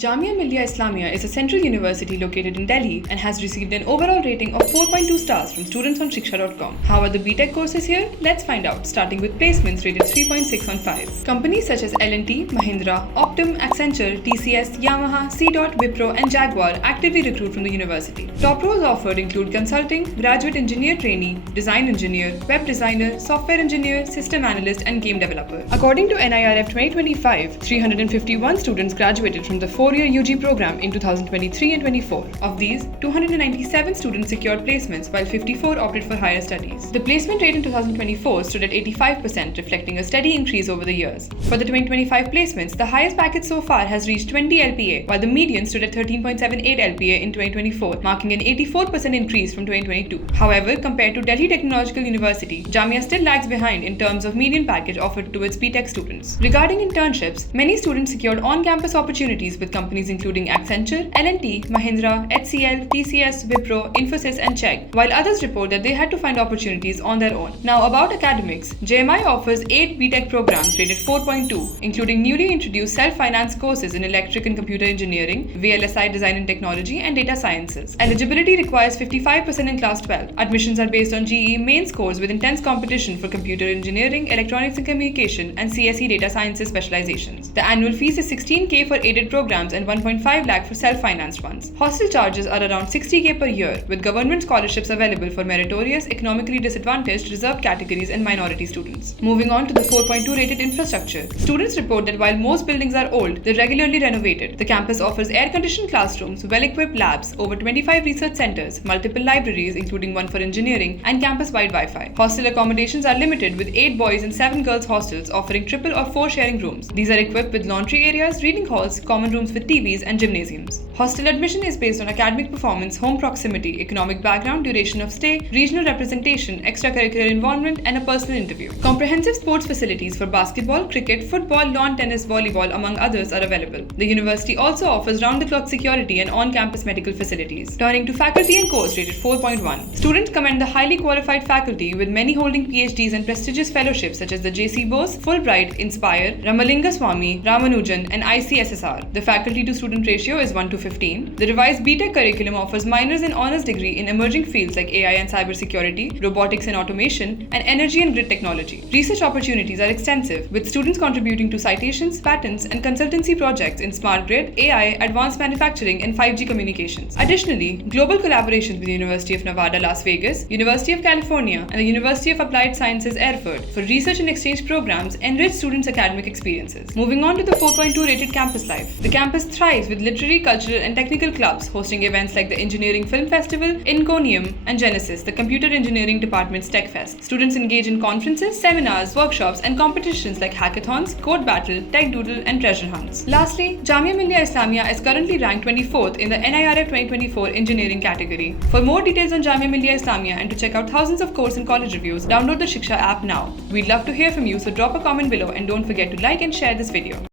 Jamia Millia Islamia is a central university located in Delhi and has received an overall rating of 4.2 stars from students on Shiksha.com. How are the BTech courses here? Let's find out, starting with placements rated 3.6 on 5. Companies such as L&T, Mahindra, Optum, Accenture, TCS, Yamaha, C-Dot, Wipro and Jaguar actively recruit from the university. Top roles offered include consulting, graduate engineer trainee, design engineer, web designer, software engineer, system analyst and game developer. According to NIRF 2025, 351 students graduated from the 4-year UG program in 2023 and 24. Of these, 297 students secured placements while 54 opted for higher studies. The placement rate in 2024 stood at 85%, reflecting a steady increase over the years. For the 2025 placements, the highest package so far has reached 20 LPA, while the median stood at 13.78 LPA in 2024, marking an 84% increase from 2022. However, compared to Delhi Technological University, Jamia still lags behind in terms of median package offered to its BTech students. Regarding internships, many students secured on-campus opportunities with companies including Accenture, L&T, Mahindra, HCL, TCS, Wipro, Infosys and Chegg, while others report that they had to find opportunities on their own. Now about academics, JMI offers 8 BTech programs rated 4.2, including newly introduced self-finance courses in electric and computer engineering, VLSI design and technology and data sciences. Eligibility requires 55% in class 12. Admissions are based on GE main scores with intense competition for computer engineering, electronics and communication and CSE data sciences specializations. The annual fees is 16K for aided programs and 1.5 lakh for self-financed ones. Hostel charges are around 60K per year, with government scholarships available for meritorious, economically disadvantaged, reserved categories and minority students. Moving on to the 4.2 rated infrastructure. Students report that while most buildings are old, they're regularly renovated. The campus offers air-conditioned classrooms, well-equipped labs, over 25 research centers, multiple libraries including one for engineering, and campus-wide Wi-Fi. Hostel accommodations are limited with 8 boys and 7 girls hostels offering triple or 4 sharing rooms. These are equipped with laundry areas, reading halls, common rooms with TVs and gymnasiums. Hostel admission is based on academic performance, home proximity, economic background, duration of stay, regional representation, extracurricular involvement, and a personal interview. Comprehensive sports facilities for basketball, cricket, football, lawn tennis, volleyball, among others are available. The university also offers round-the-clock security and on-campus medical facilities. Turning to faculty and course rated 4.1. Students commend the highly qualified faculty, with many holding PhDs and prestigious fellowships such as the J.C. Bose, Fulbright, Inspire, Ramalinga Swamy, Ramanujan, and ICSSR. The faculty to student ratio is 1:15. The revised BTech curriculum offers minors and honors degree in emerging fields like AI and cybersecurity, robotics and automation, and energy and grid technology. Research opportunities are extensive, with students contributing to citations, patents, and consultancy projects in smart grid, AI, advanced manufacturing, and 5G communications. Additionally, global collaborations with the University of Nevada, Las Vegas, University of California, and the University of Applied Sciences, Erfurt, for research and exchange programs enrich students' academic experiences. Moving on to the 4.2 rated campus life. The campus thrives with literary, cultural, and technical clubs hosting events like the Engineering Film Festival, Inconium, and Genesis, the Computer Engineering Department's Tech Fest. Students engage in conferences, seminars, workshops, and competitions like hackathons, code battle, tech doodle, and treasure hunts. Lastly, Jamia Millia Islamia is currently ranked 24th in the NIRF 2024 engineering category. For more details on Jamia Millia Islamia and to check out thousands of course and college reviews, download the Shiksha app now. We'd love to hear from you, so drop a comment below and don't forget to like and share this video.